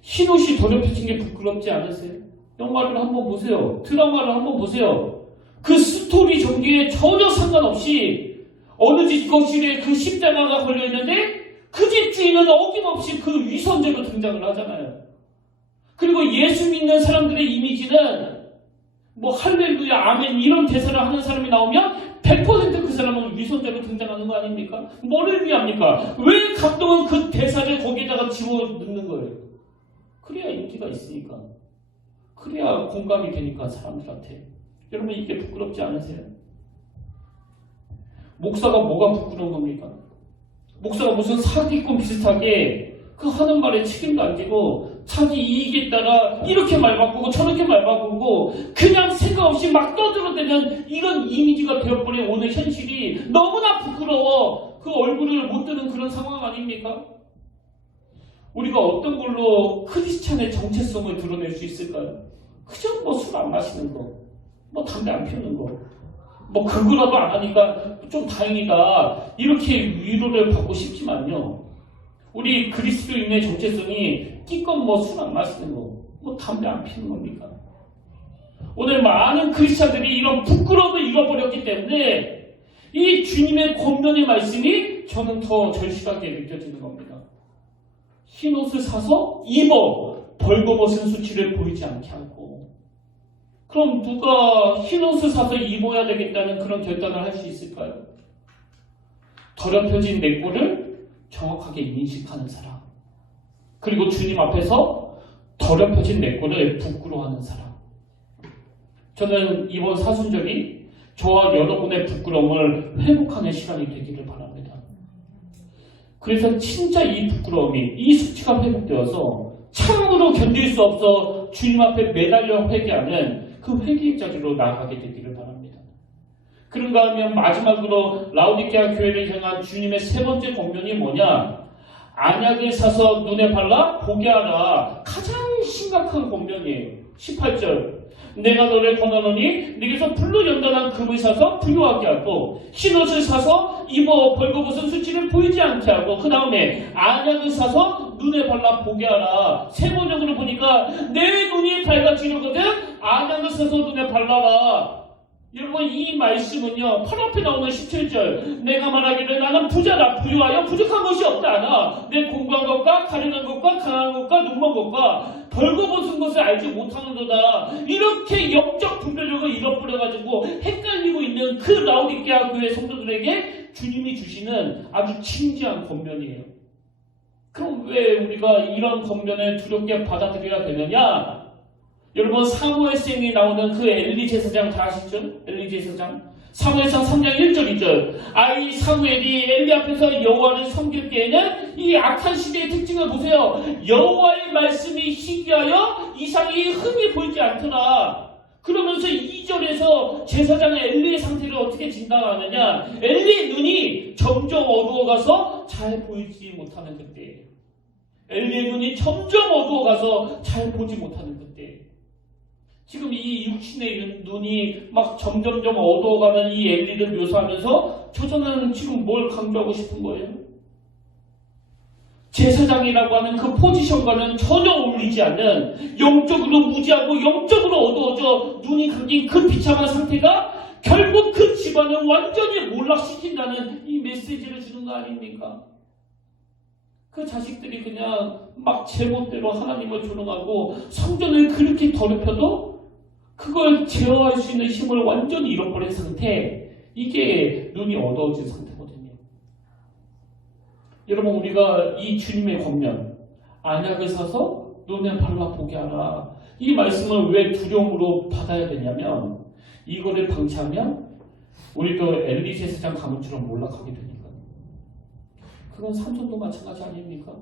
흰 옷이 더럽혀진 게 부끄럽지 않으세요? 영화를 한번 보세요. 드라마를 한번 보세요. 그 스토리 전개에 전혀 상관없이 어느 집 거실에 그 십자가가 걸려있는데 그 집 주인은 어김없이 그 위선제로 등장을 하잖아요. 그리고 예수 믿는 사람들의 이미지는 뭐 할렐루야 아멘 이런 대사를 하는 사람이 나오면 100% 그 사람은 위선제로 등장하는 거 아닙니까? 뭘 의미합니까? 왜 감독은 그 대사를 거기에다가 집어넣는 거예요? 그래야 인기가 있으니까. 그래야 공감이 되니까 사람들한테. 여러분 이게 부끄럽지 않으세요? 목사가 뭐가 부끄러운 겁니까? 목사가 무슨 사기꾼 비슷하게 그 하는 말에 책임도 안 지고 자기 이익에 따라 이렇게 말 바꾸고 저렇게 말 바꾸고 그냥 생각 없이 막 떠들어대는 이런 이미지가 되어버린 오늘 현실이 너무나 부끄러워 그 얼굴을 못 드는 그런 상황 아닙니까? 우리가 어떤 걸로 크리스찬의 정체성을 드러낼 수 있을까요? 그저 뭐 술 안 마시는 거, 뭐 담배 안 피우는 거, 뭐 그거라도 안 하니까 좀 다행이다 이렇게 위로를 받고 싶지만요. 우리 그리스도인의 정체성이 끼껏 뭐 술 안 마시는 거, 뭐 담배 안 피우는 겁니까? 오늘 많은 크리스찬들이 이런 부끄러움을 잃어버렸기 때문에 이 주님의 권면의 말씀이 저는 더 절실하게 느껴지는 겁니다. 흰 옷을 사서 입어 벌거벗은 수치를 보이지 않게 하고. 그럼 누가 흰 옷을 사서 입어야 되겠다는 그런 결단을 할 수 있을까요? 더럽혀진 내 꼴을 정확하게 인식하는 사람. 그리고 주님 앞에서 더럽혀진 내 꼴을 부끄러워하는 사람. 저는 이번 사순절이 저와 여러분의 부끄러움을 회복하는 시간이 되기를 바랍니다. 그래서 진짜 이 부끄러움이, 이 수치가 회복되어서 참으로 견딜 수 없어 주님 앞에 매달려 회개하는 그 회개의 자리로 나아가게 되기를 바랍니다. 그런가 하면 마지막으로 라오디게아 교회를 향한 주님의 세 번째 권면이 뭐냐? 안약을 사서 눈에 발라 보게 하라. 가장 심각한 권면이에요. 18절. 내가 너를 권하노니 네게서 불로 연단한 금을 사서 부유하게 하고 흰옷을 사서 입어 벌거벗은 수치를 보이지 않게 하고 그 다음에 안약을 사서 눈에 발라 보게 하라. 세 번역으로 보니까 내 눈이 밝아지려거든 안약을 사서 눈에 발라라. 여러분 이 말씀은요 바로 앞에 나오는 17절 내가 말하기를 나는 부자라 부유하여 부족한 것이 없다 하나 내 공부한 것과 가련한 것과 강한 것과 눈먼 것과 벌거벗은 것을 알지 못하는도다. 이렇게 영적 분별력을 잃어버려가지고 헷갈리고 있는 그 라오디게아 교회 성도들에게 주님이 주시는 아주 진지한 권면이에요. 그럼 왜 우리가 이런 권면을 두렵게 받아들여야 되느냐? 여러분 사무엘상에 나오는 그 엘리 제사장 다 아시죠? 엘리 제사장 사무엘상 3장 1절 2절 아이 사무엘이 엘리 앞에서 여호와를 섬길 때에는 이 악한 시대의 특징을 보세요. 여호와의 말씀이 희귀하여 이상이 흠이 보이지 않더라. 그러면서 2절에서 제사장 엘리의 상태를 어떻게 진단하느냐? 엘리의 눈이 점점 어두워가서 잘 보이지 못하는 그때, 엘리의 눈이 점점 어두워가서 잘 보지 못하는 그때, 지금 이 육신의 눈이 막 점점점 어두워가는 이 엘리를 묘사하면서 저는 지금 뭘 강조하고 싶은 거예요? 제사장이라고 하는 그 포지션과는 전혀 어울리지 않는 영적으로 무지하고 영적으로 어두워져 눈이 감긴 그 비참한 상태가 결국 그 집안을 완전히 몰락시킨다는 이 메시지를 주는 거 아닙니까? 그 자식들이 그냥 막 제멋대로 하나님을 조롱하고 성전을 그렇게 더럽혀도 그걸 제어할 수 있는 힘을 완전히 잃어버린 상태, 이게 눈이 어두워진 상태거든요. 여러분, 우리가 이 주님의 권면, 안약을 사서 눈에 발라보게 하라, 이 말씀을 왜 두려움으로 받아야 되냐면, 이거를 방치하면 우리도 엘리 제사장 가문처럼 몰락하게 되니까. 그건 삼손도 마찬가지 아닙니까?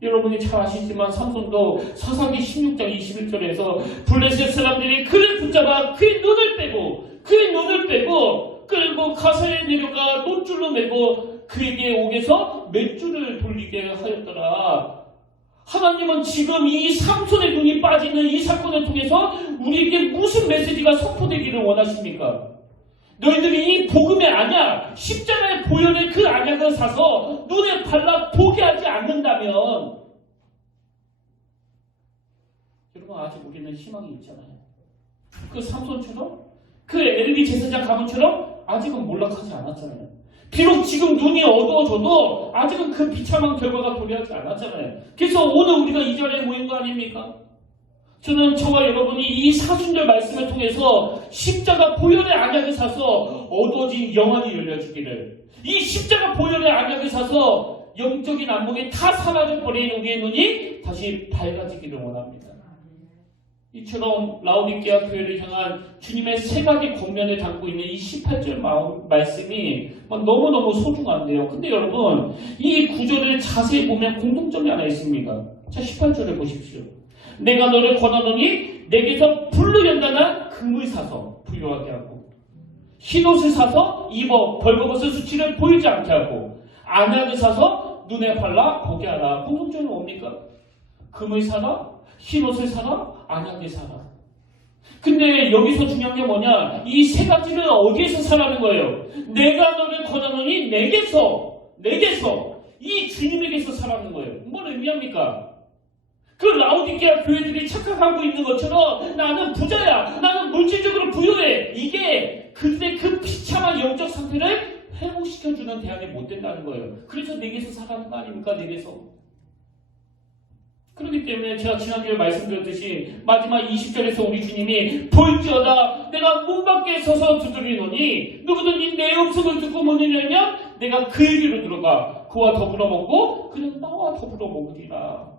여러분이 잘 아시지만 삼손도 사사기 16장 21절에서 블레셋 사람들이 그를 붙잡아 그의 눈을 빼고 끌고 가사에 내려가 노줄로 매고 그에게 옥에서 맷줄을 돌리게 하였더라. 하나님은 지금 이 삼손의 눈이 빠지는 이 사건을 통해서 우리에게 무슨 메시지가 선포되기를 원하십니까? 너희들이 이 복음의 안약, 십자가의 보혈의 그 안약을 사서 눈에 발라 보게 하지 않는다면, 여러분, 아직 우리는 희망이 있잖아요. 그 삼손처럼, 그 엘리 제사장 가문처럼 아직은 몰락하지 않았잖아요. 비록 지금 눈이 어두워져도 아직은 그 비참한 결과가 도래하지 않았잖아요. 그래서 오늘 우리가 이 자리에 모인 거 아닙니까? 저는 저와 여러분이 이 사순절 말씀을 통해서 십자가 보혈의 안약을 사서 어두워진 영안이 열려지기를, 이 십자가 보혈의 안약을 사서 영적인 안목이 다 사라져버린 우리의 눈이 다시 밝아지기를 원합니다. 이처럼 라오디게아 교회를 향한 주님의 세 가지 권면을 담고 있는 이 18절 말씀이 너무너무 소중한데요. 근데 여러분, 이 구절을 자세히 보면 공통점이 하나 있습니다. 자, 18절을 보십시오. 내가 너를 권하노니 내게서 불로 연단한 금을 사서 부유하게 하고, 흰옷을 사서 입어 벌거벗은 수치를 보이지 않게 하고, 안약을 사서 눈에 발라 보게 하라. 공통점이 뭡니까? 금을 사라, 흰옷을 사라, 안약을 사라. 근데 여기서 중요한 게 뭐냐? 이 세 가지를 어디에서 사라는 거예요? 내가 너를 권하노니 내게서, 이 주님에게서 사라는 거예요. 뭘 의미합니까? 그 라오디게아 교회들이 착각하고 있는 것처럼 나는 부자야, 나는 물질적으로 부유해, 이게 그들의 그 비참한 영적 상태를 회복시켜주는 대안이 못 된다는 거예요. 그래서 내게서 사라는 거 아닙니까? 내게서. 그렇기 때문에 제가 지난주에 말씀드렸듯이 마지막 20절에서 우리 주님이 볼지어다 내가 문 밖에 서서 두드리노니 누구든지 내 음성을 듣고 문을 열면 내가 그에게로 들어가 그와 더불어 먹고 그는 나와 더불어 먹으리라.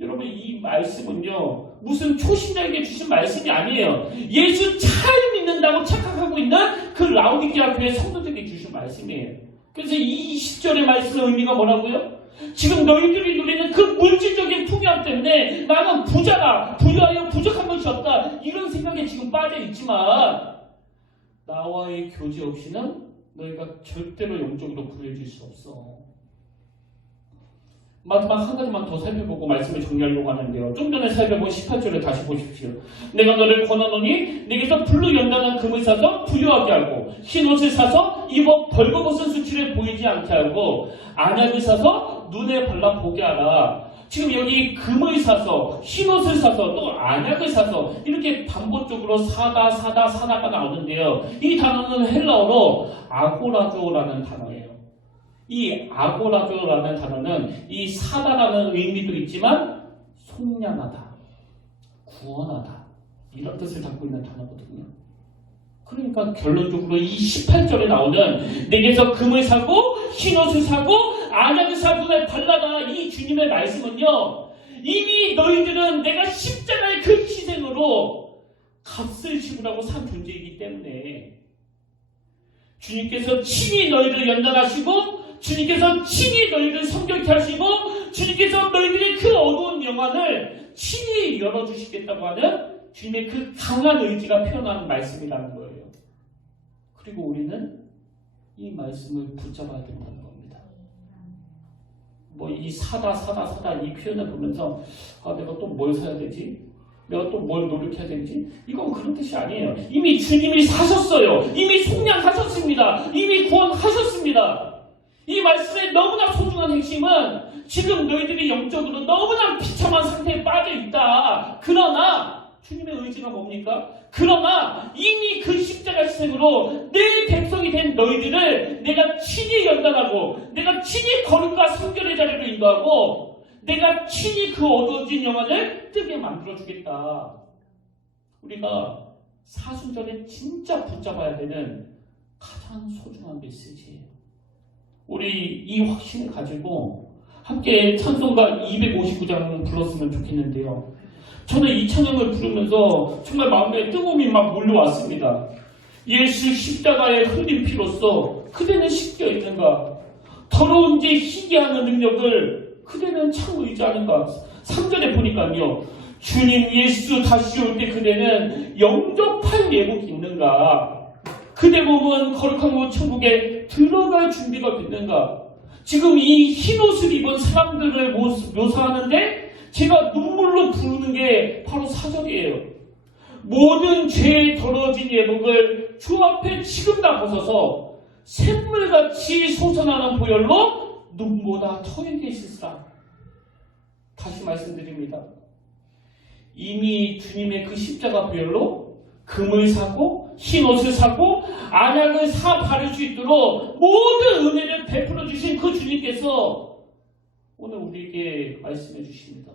여러분, 이 말씀은요, 무슨 초신자에게 주신 말씀이 아니에요. 예수 잘 믿는다고 착각하고 있는 그 라오디게아 교회 성도들에게 주신 말씀이에요. 그래서 이 20절의 말씀의 의미가 뭐라고요? 지금 너희들이 누리는 그 물질적인 풍요함 때문에 나는 부자다, 부유하여 부족한 것이 없다, 이런 생각에 지금 빠져 있지만 나와의 교제 없이는 너희가 절대로 영적으로 부유해질 수 없어. 마지막 한 가지만 더 살펴보고 말씀을 정리하려고 하는데요. 좀 전에 살펴본 18절을 다시 보십시오. 내가 너를 권하노니 내게서 불로 연단한 금을 사서 부유하게 하고, 흰옷을 사서 입어 벌거벗은 수치를 보이지 않게 하고, 안약을 사서 눈에 발라 보게 하라. 지금 여기 금을 사서, 흰옷을 사서, 또 안약을 사서 이렇게 반복적으로 사다가 나오는데요. 이 단어는 헬라어로 아고라조라는 단어예요. 이 아고라조라는 단어는 이 사다라는 의미도 있지만 속량하다, 구원하다, 이런 뜻을 담고 있는 단어거든요. 그러니까 결론적으로 이 18절에 나오는 내게서 금을 사고 흰옷을 사고 안약을 사고 발라다, 이 주님의 말씀은요, 이미 너희들은 내가 십자가의 그 희생으로 값을 지불하고 산 존재이기 때문에 주님께서 친히 너희를 연단하시고, 주님께서 친히 너희를 성결케 하시고, 주님께서 너희들의 그 어두운 영안을 친히 열어주시겠다고 하는 주님의 그 강한 의지가 표현하는 말씀이라는 거예요. 그리고 우리는 이 말씀을 붙잡아야 된다는 겁니다. 뭐 이 사다 이 표현을 보면서 내가 또 뭘 사야 되지? 내가 또 뭘 노력해야 되지? 이건 그런 뜻이 아니에요. 이미 주님이 사셨어요. 이미 속량하셨습니다. 이미 구원하셨습니다. 이 말씀의 너무나 소중한 핵심은 지금 너희들이 영적으로 너무나 비참한 상태에 빠져 있다. 그러나 주님의 의지가 뭡니까? 그러나 이미 그 십자가 희생으로 내 백성이 된 너희들을 내가 친히 연단하고 내가 친히 거룩과 성결의 자리로 인도하고 내가 친히 그 어두워진 영혼을 뜨게 만들어주겠다. 우리가 사순절에 진짜 붙잡아야 되는 가장 소중한 메시지예요. 우리 이 확신을 가지고 함께 찬송가 259장 불렀으면 좋겠는데요. 저는 이 찬양을 부르면서 정말 마음에 뜨거움이 막 몰려왔습니다. 예수 십자가의 흘린 피로써 그대는 씻겨 있는가? 더러운 죄 희귀하는 능력을 그대는 참 의지하는가? 3절에 보니까요. 주님 예수 다시 올 때 그대는 영접할 예복이 있는가? 그대 몸은 거룩한 곳 천국에 들어갈 준비가 됐는가? 지금 이 흰옷을 입은 사람들을 묘사하는데 제가 눈물로 부르는 게 바로 4절이에요. 모든 죄의 더러워진 예복을 주 앞에 지금 다 벗어서 샘물같이 솟아나는 보혈로 눈보다 터에게 씻으라. 다시 말씀드립니다. 이미 주님의 그 십자가 보혈로 금을 사고 흰옷을 사고 안약을 사 바를 수 있도록 모든 은혜를 베풀어 주신 그 주님께서 오늘 우리에게 말씀해 주십니다.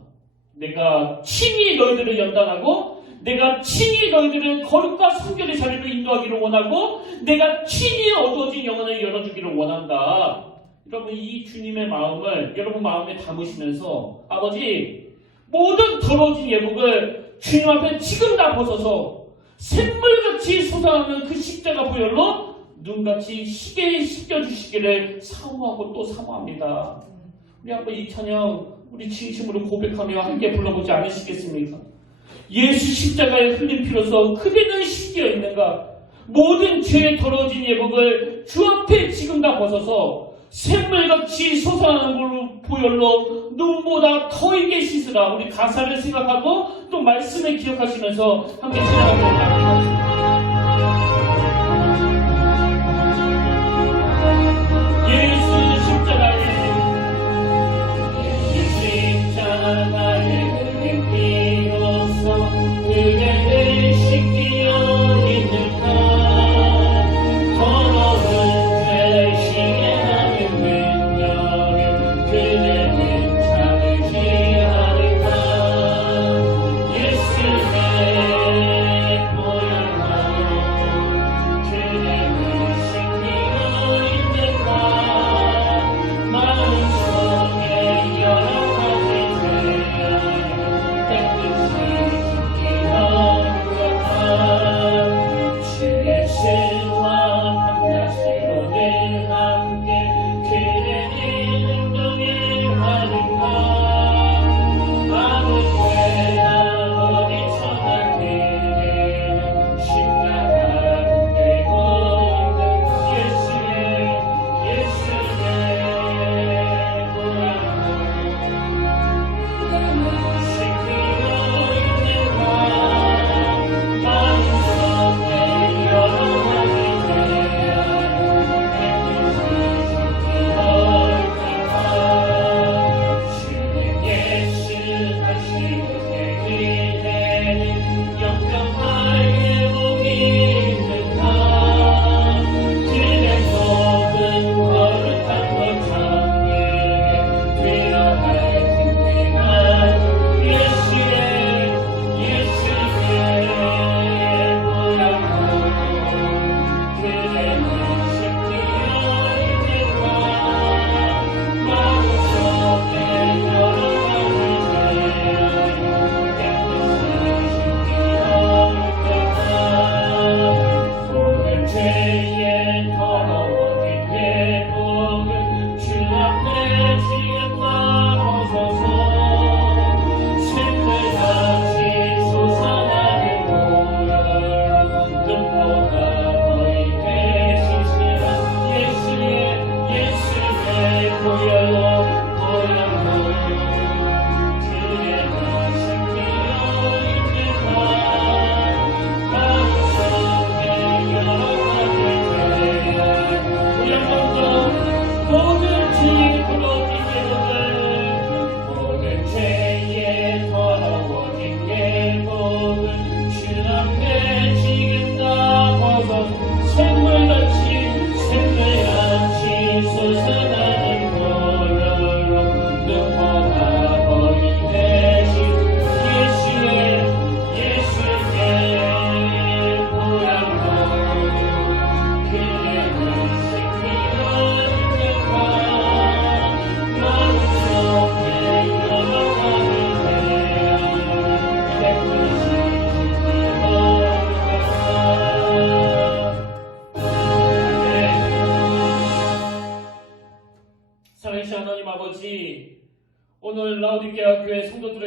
내가 친히 너희들을 연단하고 내가 친히 너희들을 거룩과 성결의 자리로 인도하기를 원하고 내가 친히 어두워진 영혼을 열어주기를 원한다. 여러분 이 주님의 마음을 여러분 마음에 담으시면서 아버지 모든 더러워진 예복을 주님 앞에 지금 다 벗어서 샘물같이 솟아나는 그 십자가 보혈로 눈같이 희게 씻겨주시기를 사모하고 또 사모합니다. 우리 한번 이 찬양 우리 진심으로 고백하며 함께 불러보지 않으시겠습니까? 예수 십자가에 흘린 피로써 그대는 씻겨 있는가? 모든 죄의 더러워진 예복을 주 앞에 지금 다 벗어서 샘물같이 솟아나는 걸로 보혈로 눈보다 더 있게 씻으라. 우리 가사를 생각하고 또 말씀을 기억하시면서 함께 찬양하도록 합니다. 예수의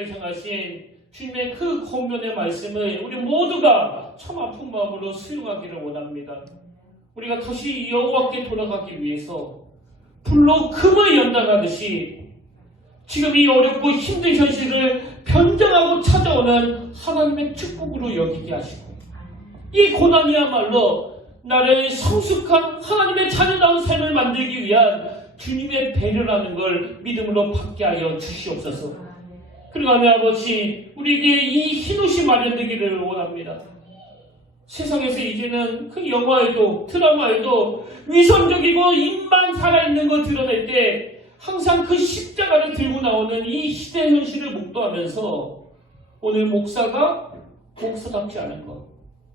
백성을 향하신 주님의 그 권면의 말씀을 우리 모두가 참 아픈 마음으로 수용하기를 원합니다. 우리가 다시 여호와께 돌아가기 위해서 불로 금을 연단하듯이 지금 이 어렵고 힘든 현실을 변장하고 찾아오는 하나님의 축복으로 여기게 하시고, 이 고난이야말로 나를 성숙한 하나님의 자녀다운 삶을 만들기 위한 주님의 배려라는 걸 믿음으로 받게 하여 주시옵소서. 그리고 하나님 아버지, 우리에게 이 흰옷이 마련되기를 원합니다. 세상에서 이제는 그 영화에도 드라마에도 위선적이고 입만 살아있는 거 드러낼 때 항상 그 십자가를 들고 나오는 이 시대 현실을 목도하면서 오늘 목사가 목사답지 않은 것,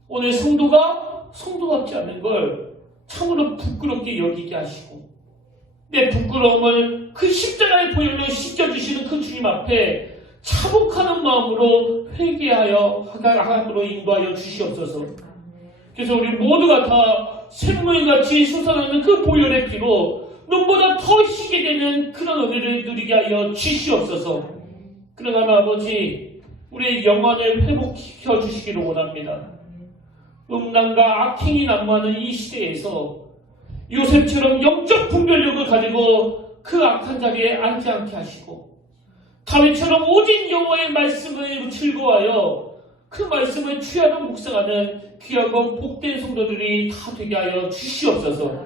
오늘 성도가 성도답지 않은 걸 참으로 부끄럽게 여기게 하시고, 내 부끄러움을 그 십자가의 보혈로 씻겨주시는 그 주님 앞에 차복하는 마음으로 회개하여 하감으로 인도하여 주시옵소서. 그래서 우리 모두가 다 샘물같이 솟아나는 그 보혈의 피로 눈보다 더 희게 되는 그런 은혜를 누리게 하여 주시옵소서. 그러나 아버지, 우리의 영혼을 회복시켜 주시기를 원합니다. 음란과 악행이 난무하는 이 시대에서 요셉처럼 영적 분별력을 가지고 그 악한 자리에 앉지 않게 하시고, 다윗처럼 오직 여호와의 말씀을 즐거워하여 그 말씀을 취하러 묵상하는 귀하고 복된 성도들이 다 되게 하여 주시옵소서.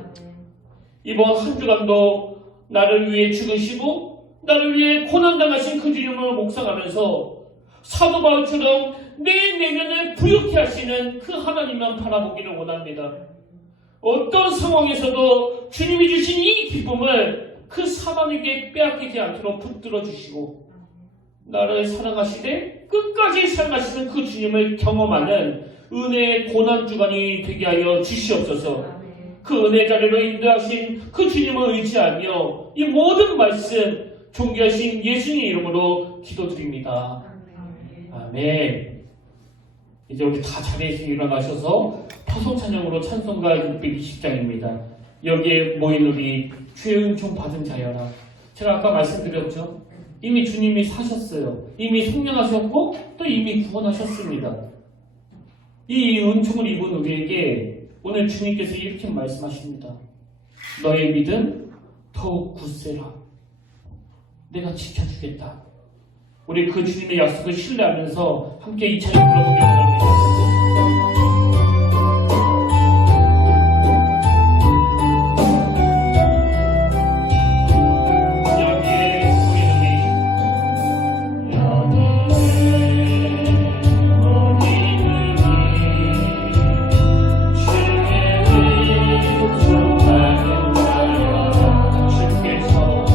이번 한 주간도 나를 위해 죽으시고 나를 위해 고난당하신 그 주님을 묵상하면서 사도 바울처럼 내 내면을 부욕케 하시는 그 하나님만 바라보기를 원합니다. 어떤 상황에서도 주님이 주신 이 기쁨을 그 사람에게 빼앗기지 않도록 붙들어 주시고, 나를 사랑하시되 끝까지 사랑하시는 그 주님을 경험하는 은혜의 고난주간이 되게 하여 주시옵소서. 그 은혜 자리로 인도하신 그 주님을 의지하며 이 모든 말씀 존귀하신 예수님의 이름으로 기도드립니다. 아멘. 이제 우리 다 자리에서 일어나셔서 파송 찬양으로 찬송가 620장입니다. 여기에 모인 우리 주의 은총 받은 자여라. 제가 아까 말씀드렸죠. 이미 주님이 사셨어요. 이미 성령하셨고 또 이미 구원하셨습니다. 이 은총을 입은 우리에게 오늘 주님께서 이렇게 말씀하십니다. 너의 믿음 더욱 굳세라. 내가 지켜주겠다. 우리 그 주님의 약속을 신뢰하면서 함께 이 찬양 불러보기 바랍니다. 주께서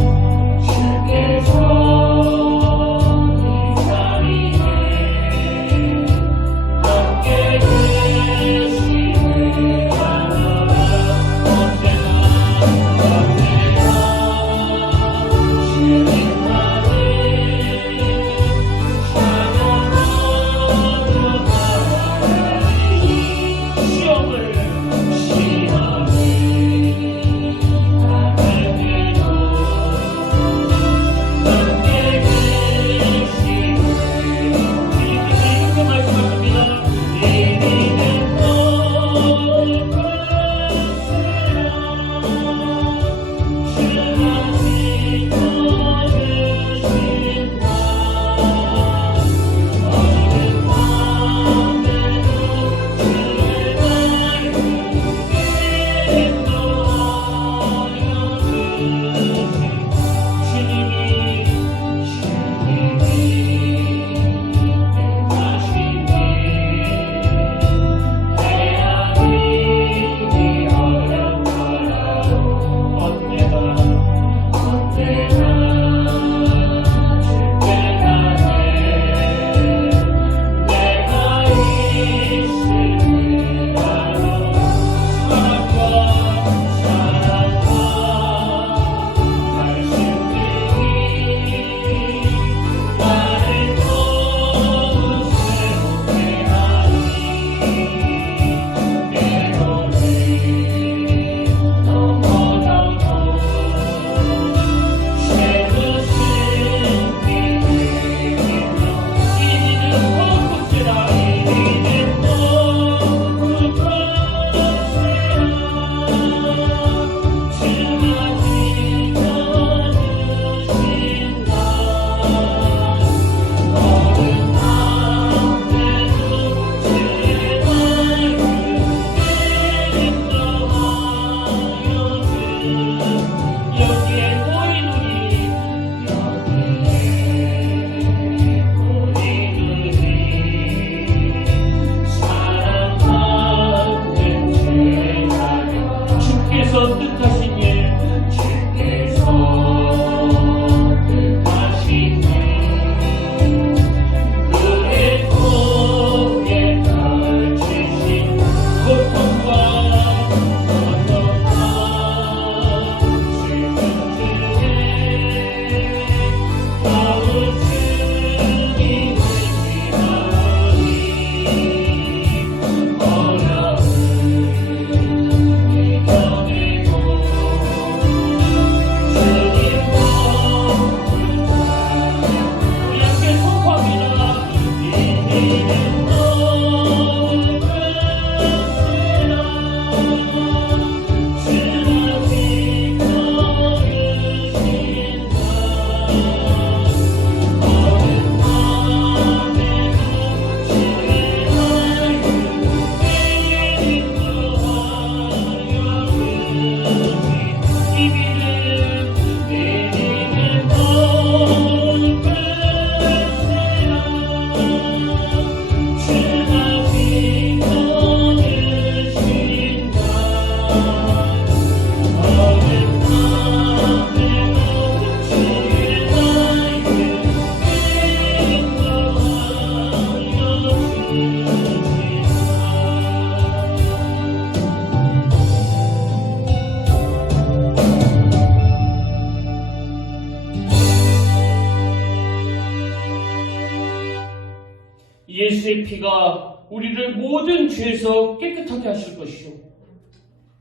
예수의 피가 우리를 모든 죄에서 깨끗하게 하실 것이요.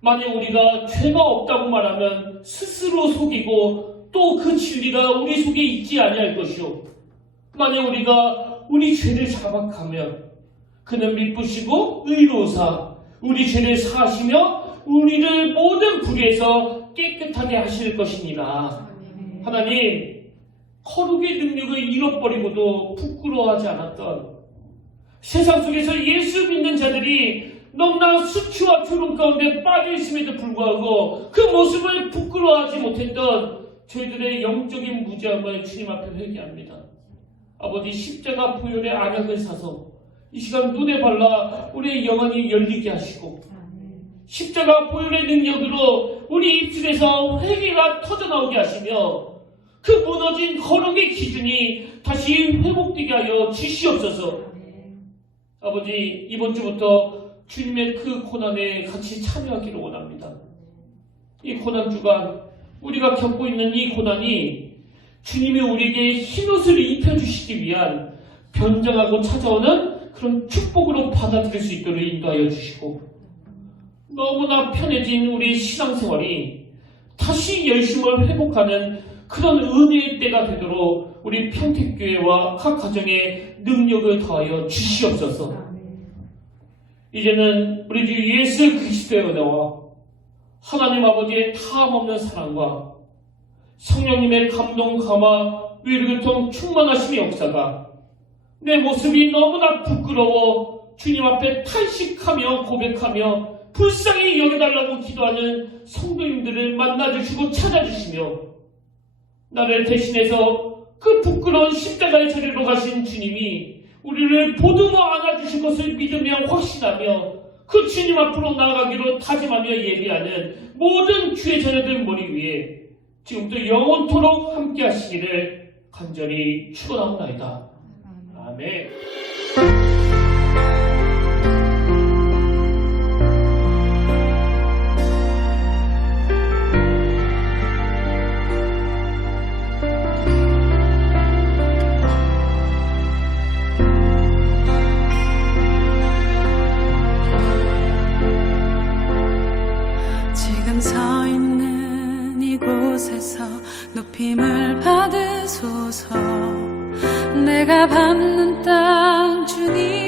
만약 우리가 죄가 없다고 말하면 스스로 속이고 또 그 진리가 우리 속에 있지 아니할 것이요. 만약 우리가 우리 죄를 자박하면 그는 미쁘시고 의로우사 우리 죄를 사하시며 우리를 모든 불의에서 깨끗하게 하실 것이니라. 하나님, 거룩의 능력을 잃어버리고도 부끄러워하지 않았던 세상 속에서 예수 믿는 자들이 너무나 수치와 조롱 가운데 빠져있음에도 불구하고 그 모습을 부끄러워하지 못했던 저희들의 영적인 무지함을 주님 앞에 회개합니다. 아버지, 십자가 보혈의 안약을 사서 이 시간 눈에 발라 우리의 영혼이 열리게 하시고 십자가 보혈의 능력으로 우리 입술에서 회개가 터져나오게 하시며 그 무너진 거룩의 기준이 다시 회복되게 하여 주시옵소서. 아버지, 이번 주부터 주님의 그 고난에 같이 참여하기를 원합니다. 이 고난 주간 우리가 겪고 있는 이 고난이 주님이 우리에게 흰옷을 입혀주시기 위한 변장하고 찾아오는 그런 축복으로 받아들일 수 있도록 인도하여 주시고, 너무나 편해진 우리 신앙생활이 다시 열심을 회복하는 그런 은혜의 때가 되도록 우리 평택교회와 각 가정에 능력을 더하여 주시옵소서. 이제는 우리 주 예수 그리스도의 은혜와 하나님 아버지의 타함없는 사랑과 성령님의 감동, 감화, 위로교통 충만하심의 역사가 내 모습이 너무나 부끄러워 주님 앞에 탄식하며 고백하며 불쌍히 여겨달라고 기도하는 성도님들을 만나주시고 찾아주시며, 나를 대신해서 그 부끄러운 십자가의 자리로 가신 주님이 우리를 보듬어 안아주실 것을 믿으며 확신하며 그 주님 앞으로 나아가기로 다짐하며 예비하는 모든 주의 자녀들 머리 위에 지금부터 영원토록 함께 하시기를 간절히 축원하옵나이다. 아멘. 지금 서 있는 이곳에서 높임을 받으소서. 내가 밟는 땅 주님